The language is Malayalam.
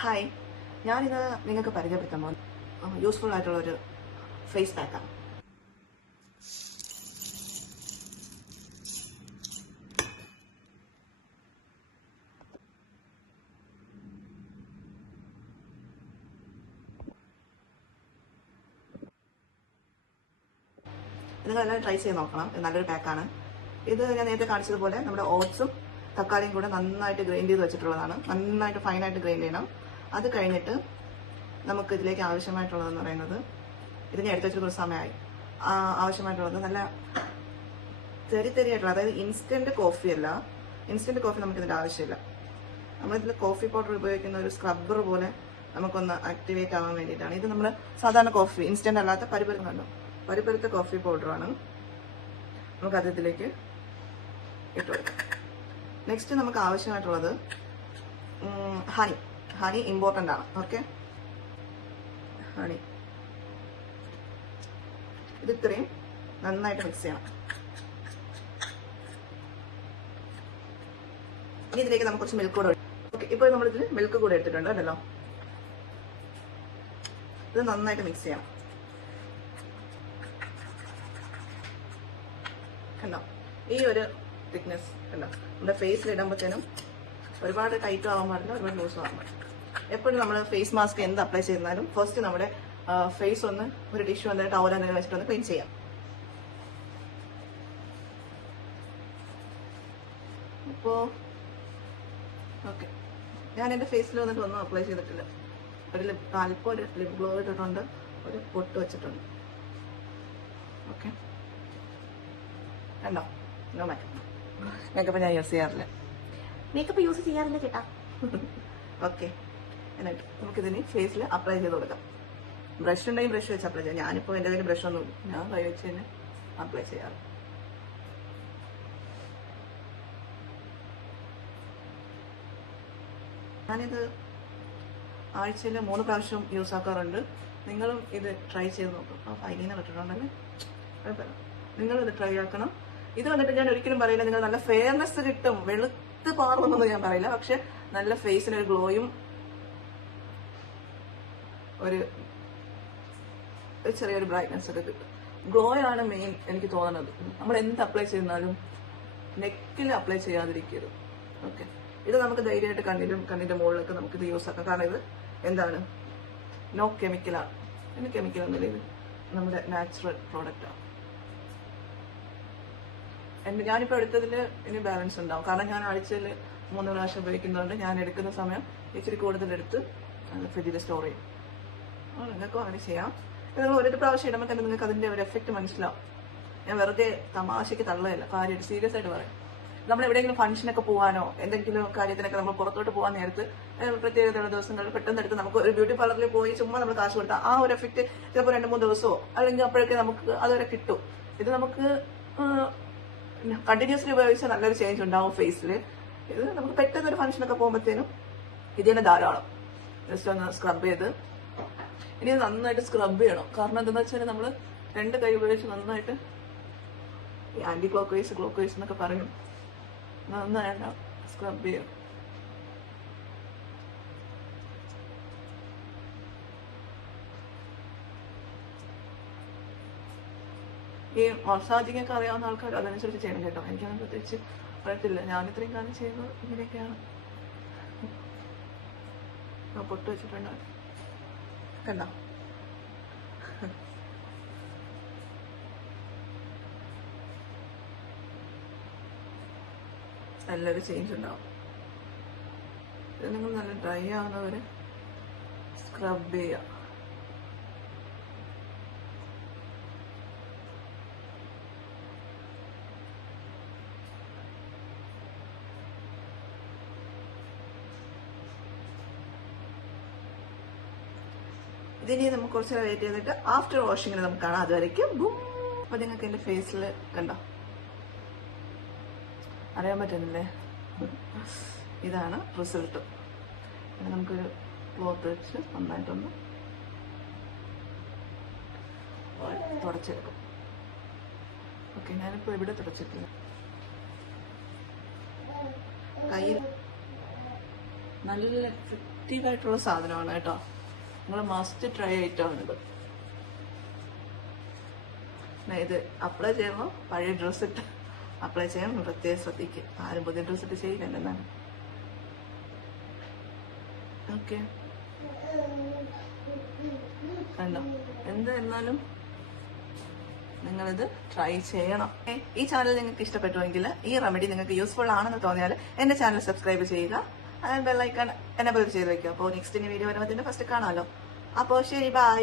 ഹായ്, ഞാനിത് നിങ്ങൾക്ക് പരിചയപ്പെടുത്താൻ പോകുന്നത് യൂസ്ഫുൾ ആയിട്ടുള്ളൊരു ഫേസ് പാക്കാണ്. നിങ്ങളെല്ലാം ട്രൈ ചെയ്ത് നോക്കണം. ഇത് നല്ലൊരു പാക്കാണ്. ഇത് ഞാൻ നേരത്തെ കാണിച്ചതുപോലെ നമ്മുടെ ഓട്സും തക്കാളിയും കൂടെ നന്നായിട്ട് ഗ്രൈൻഡ് ചെയ്ത് വെച്ചിട്ടുള്ളതാണ്. നന്നായിട്ട് ഫൈനായിട്ട് ഗ്രൈൻഡ് ചെയ്യണം. അത് കഴിഞ്ഞിട്ട് നമുക്ക് ഇതിലേക്ക് ആവശ്യമായിട്ടുള്ളതെന്ന് പറയുന്നത്, ഇത് ഞാൻ എടുത്ത് വെച്ചിട്ട് കുറച്ച് സമയമായി. ആവശ്യമായിട്ടുള്ളത് നല്ല തെരിയായിട്ടുള്ള, അതായത് ഇൻസ്റ്റന്റ് കോഫി അല്ല. ഇൻസ്റ്റന്റ് കോഫി നമുക്ക് ഇതിന്റെ ആവശ്യമില്ല. നമ്മളിതിൽ കോഫി പൗഡർ ഉപയോഗിക്കുന്ന ഒരു സ്ക്രബ്ബർ പോലെ നമുക്കൊന്ന് ആക്ടിവേറ്റ് ആവാൻ വേണ്ടിയിട്ടാണ്. ഇത് നമ്മൾ സാധാരണ കോഫി, ഇൻസ്റ്റന്റ് അല്ലാത്ത പരിപ്പരുത്ത കോഫി പൗഡറാണ്. നമുക്കത് ഇതിലേക്ക് ഇട്ട് കൊടുക്കാം. നെക്സ്റ്റ് നമുക്ക് ആവശ്യമായിട്ടുള്ളത് ഹണി ഇമ്പോർട്ടൻ്റ് ആണ്. ഓക്കെ, ഹണി ഇത് ഇത്രയും നന്നായിട്ട് മിക്സ് ചെയ്യണം. ഇനി ഇതിലേക്ക് നമുക്ക് കുറച്ച് മിൽക്ക് കൂടെ. ഓക്കെ, ഇപ്പോൾ നമ്മളിതിൽ മിൽക്ക് കൂടെ എടുത്തിട്ടുണ്ട് കേട്ടോ. ഇത് നന്നായിട്ട് മിക്സ് ചെയ്യണം. കണ്ടോ, ഈ ഒരു തിക്നെസ് കണ്ടോ. നമ്മുടെ ഫേസിൽ ഇടുമ്പോഴത്തേനും ഒരുപാട് ടൈറ്റും ആവാൻ പാടില്ല, ഒരുപാട് ലൂസും ആവാൻ പാടില്ല. എപ്പോഴും നമ്മൾ ഫേസ് മാസ്ക് എന്ത് അപ്ലൈ ചെയ്താലും ഫസ്റ്റ് നമ്മുടെ ഫേസ് ഒന്ന് ഒരു ടിഷ്യൂ എന്നിട്ട് ടവൽ എന്തെങ്കിലും വെച്ചിട്ട് ഒന്ന് ക്ലീൻ ചെയ്യാം. ഇപ്പോൾ ഓക്കെ, ഞാൻ എൻ്റെ ഫേസിൽ വന്നിട്ട് ഒന്നും അപ്ലൈ ചെയ്തിട്ടില്ല. അല്പം ഒരു ലിപ് ഗ്ലോ ഇട്ടിട്ടുണ്ട്, ഒരു പൊട്ട് വെച്ചിട്ടുണ്ട്. ഓക്കെ, കണ്ടോ, നോ മേക്കപ്പ്. മേക്കപ്പ് ഞാൻ യൂസ് ചെയ്യാറില്ല. മേക്കപ്പ് യൂസ് ചെയ്യാറില്ല ചേട്ടാ. ഓക്കെ, എന്നിട്ട് നമുക്കിതിന് ഫേസിൽ അപ്ലൈ ചെയ്ത് കൊടുക്കാം. ബ്രഷ് ഉണ്ടെങ്കിൽ ബ്രഷ് വെച്ച് അപ്ലൈ ചെയ്യാം. ഞാനിപ്പോൾ എൻ്റെ കയ്യിൽ ബ്രഷ് ഒന്നും, ഞാൻ കൈ വെച്ച് തന്നെ അപ്ലൈ ചെയ്യാറ്. ഞാനിത് ആഴ്ചയിൽ 3 പ്രാവശ്യം യൂസ് ആക്കാറുണ്ട്. നിങ്ങളും ഇത് ട്രൈ ചെയ്ത് നോക്കും. ഫൈനിൽ നിന്ന് കിട്ടിട്ടുണ്ടല്ലേ, കുഴപ്പമില്ല. നിങ്ങളിത് ട്രൈ ആക്കണം. ഇത് വന്നിട്ട് ഞാൻ ഒരിക്കലും പറയില്ല നിങ്ങൾ നല്ല ഫെയർനെസ് കിട്ടും, വെളുത്ത് പാറുമെന്നൊന്നും ഞാൻ പറയില്ല. പക്ഷെ നല്ല ഫേസിനൊരു ഗ്ലോയും ഒരു ചെറിയൊരു ബ്രൈറ്റ്നെസ് ഒക്കെ കിട്ടും. ഗ്ലോ ആണ് മെയിൻ എനിക്ക് തോന്നുന്നത്. നമ്മൾ എന്ത് അപ്ലൈ ചെയ്യുന്നാലും നെക്കിൽ അപ്ലൈ ചെയ്യാതിരിക്കരുത്. ഓക്കെ, ഇത് നമുക്ക് ധൈര്യമായിട്ട് കണ്ണിന്റെ മുകളിലൊക്കെ നമുക്കിത് യൂസ് ആക്കാം. കാരണം ഇത് എന്താണ്, നോ കെമിക്കലാണ്. ഇതിന് കെമിക്കൽ ഒന്നുമില്ല, ഇത് നമ്മുടെ നാച്ചുറൽ പ്രോഡക്റ്റാണ്. ഞാനിപ്പോൾ എടുത്തതിൽ ഇനി ബാലൻസ് ഉണ്ടാവും. കാരണം ഞാൻ ആഴ്ചയിൽ 3 പ്രാവശ്യം ഉപയോഗിക്കുന്നതുകൊണ്ട് ഞാൻ എടുക്കുന്ന സമയം ഇച്ചിരി കൂടുതലെടുത്ത് ഫ്രിഡ്ജിൽ സ്റ്റോർ ചെയ്യും. നിങ്ങൾക്കും അങ്ങനെ ചെയ്യാം. നിങ്ങൾ ഒരു പ്രാവശ്യം ഇടുമ്പോൾ തന്നെ നിങ്ങൾക്ക് അതിൻ്റെ ഒരു എഫക്റ്റ് മനസ്സിലാവും. ഞാൻ വെറുതെ തമാശയ്ക്ക് തള്ളയില്ല, കാര്യമായിട്ട് സീരിയസ് ആയിട്ട് പറയും. നമ്മൾ എവിടെയെങ്കിലും ഫംഗ്ഷനൊക്കെ പോകാനോ എന്തെങ്കിലും കാര്യത്തിനൊക്കെ നമ്മൾ പുറത്തോട്ട് പോകാൻ നേരത്ത് പ്രത്യേകതയുള്ള ദിവസങ്ങളിൽ പെട്ടെന്ന് എടുത്ത് നമുക്ക് ഒരു ബ്യൂട്ടി പാർലറിൽ പോയി ചുമ്മാ നമ്മൾ കാശ് കൊടുത്താൽ ആ ഒരു എഫക്റ്റ് ചിലപ്പോൾ 2-3 ദിവസമോ അല്ലെങ്കിൽ അപ്പോഴൊക്കെ നമുക്ക് അതുവരെ കിട്ടും. ഇത് നമുക്ക് കണ്ടിന്യൂസ്ലി ഉപയോഗിച്ചാൽ നല്ലൊരു ചേഞ്ച് ഉണ്ടാവും ഫേസിൽ. ഇത് നമുക്ക് പെട്ടെന്ന് ഒരു ഫംഗ്ഷനൊക്കെ പോകുമ്പോഴത്തേനും ഇത് തന്നെ ധാരാളം. ജസ്റ്റ് ഒന്ന് സ്ക്രബ് ചെയ്ത്, ഇനി നന്നായിട്ട് സ്ക്രബ് ചെയ്യണം. കാരണം എന്താണെന്ന് വെച്ചാൽ നമ്മൾ 2 കൈ ഉപയോഗിച്ച് നന്നായിട്ട് ആന്റി ക്ലോക്ക് വൈസ് എന്നൊക്കെ പറയും, നന്നായിട്ട് സ്ക്രബ് ചെയ്യണം. ഈ മസാജിങ് ഒക്കെ അറിയാവുന്ന ആൾക്കാർ അതനുസരിച്ച് ചെയ്യണം കേട്ടോ. എനിക്കതൊന്നും പ്രത്യേകിച്ച് അറിയത്തില്ല. ഞാൻ ഇത്രയും കാലം ചെയ്യുന്നത് ഇങ്ങനെയൊക്കെയാണ്. പൊട്ട് വെച്ചിട്ടുണ്ട് കണ്ടോ. നല്ലൊരു ചേഞ്ച് ഉണ്ടാവും. ഇത് നിങ്ങൾ നല്ല ഡ്രൈ ആവുന്നവരെ സ്ക്രബ് ചെയ്യുക. ഇതിനി നമുക്ക് കുറച്ച് വെയിറ്റ് ചെയ്തിട്ട് ആഫ്റ്റർ വാഷിങ്ങിന് നമുക്ക് കാണാം. അതുവരയ്ക്കും ബും. അപ്പൊ നിങ്ങൾക്ക് എന്റെ ഫേസിൽ കണ്ടോ, അറിയാൻ പറ്റുന്നില്ലേ? ഇതാണ് റിസൾട്ട്. നമുക്കൊരു ക്ലോത്ത് വെച്ച് നന്നായിട്ടൊന്ന് തുടച്ചെടുക്കും. ഓക്കെ, ഞാനിപ്പോൾ ഇവിടെ തുടച്ചിട്ടില്ല. കയ്യിൽ നല്ല ആക്റ്റീവ് ആയിട്ടുള്ള സാധനമാണ് കേട്ടോ. നിങ്ങൾ മസ്റ്റ് ട്രൈ ആയിട്ടാണിത്. ഇത് അപ്ലൈ ചെയ്യുമ്പോൾ പഴയ ഡ്രസ്സ് ഇട്ട് അപ്ലൈ ചെയ്യാൻ പ്രത്യേകം ശ്രദ്ധിക്കുക. ആരും പുതിയ ഡ്രസ്സ് ഇട്ട് ചെയ്യില്ലെന്നാണ്. ഓക്കെ, കണ്ടോ? എന്തായിരുന്നാലും നിങ്ങളിത് ട്രൈ ചെയ്യണം. ഈ ചാനൽ നിങ്ങൾക്ക് ഇഷ്ടപ്പെട്ടുവെങ്കിൽ, ഈ റെമഡി നിങ്ങൾക്ക് യൂസ്ഫുൾ ആണെന്ന് തോന്നിയാൽ എന്റെ ചാനൽ സബ്സ്ക്രൈബ് ചെയ്യുക, ബെല്ലൈക്കൺ എനേബിൾ ചെയ്ത് വെക്കുക. അപ്പോൾ നെക്സ്റ്റ് വീഡിയോ വരുമ്പോൾ ഫസ്റ്റ് കാണാമല്ലോ. അപ്പോൾ ശരി, ബൈ.